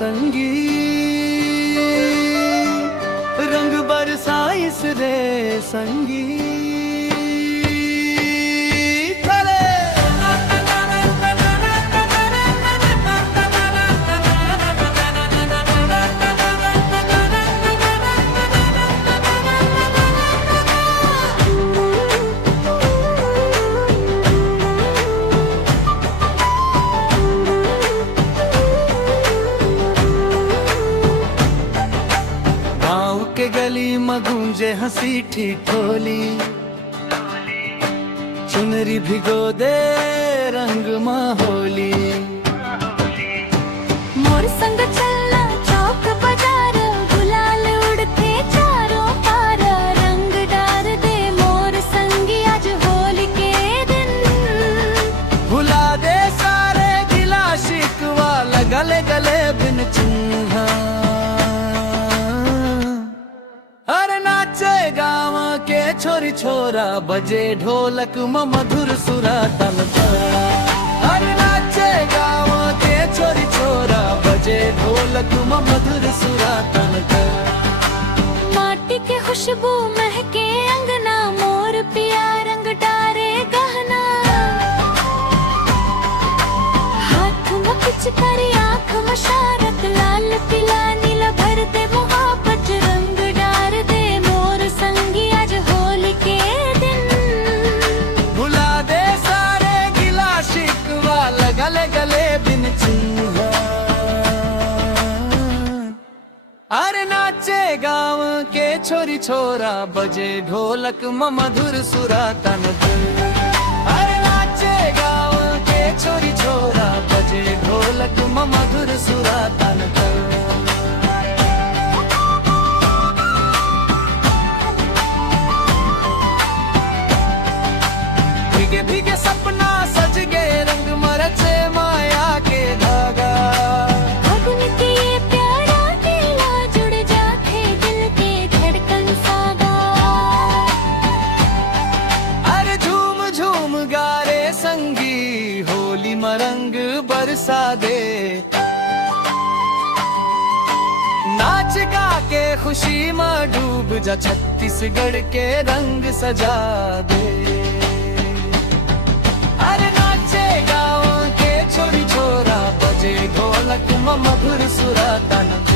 संगी रंग बरसाइस रे संगी के गली में गूंजे हंसी ठिठोली चुनरी भिगो दे रंग होली मोर संग चलना चौक बाजार गुलाल उड़ते चारों पार रंग डार दे मोर संगी आज होली के दिन भुला दे सारे गिला शिकवा गले गले बिन चिन्हा गाँव के छोरी छोरा बजे ढोलक में मधुर सुरा तनका अरे नाचे गाँव के छोरी छोरा बजे ढोलक में मधुर सुरा तनका माटी के खुशबू महके अंगना मोर पिया रंग डारे गहना हाथ में पिचकारी आँख में शारक लाल पीला नीला भर दे मोहब्बत रंग डार दे मोर संगी आज होली के दिन भुला दे सारे गिला शिकवा गले गले बिन चिन्हा अरे नाचे गाँव के छोरी छोरा बजे ढोलक में मधुर सुरा तनक अरे नाचे गाँव के छोरी छोरा बजे ढोलक में मधुर सुरा तनक भीगे भीगे सपना सज गए रंग मरचे माया के धागा फागुन के ये प्यारा मेला जुड़ जाते दिल के धड़कन सागा अरे झूम झूम गारे संगी होली में रंग बरसा दे नाच गा के खुशी में डूब जा छत्तीसगढ़ के रंग सजा दे अरे नाचे गाँव के छोरी छोरा बजे ढोलक में मधुर सुरा तनक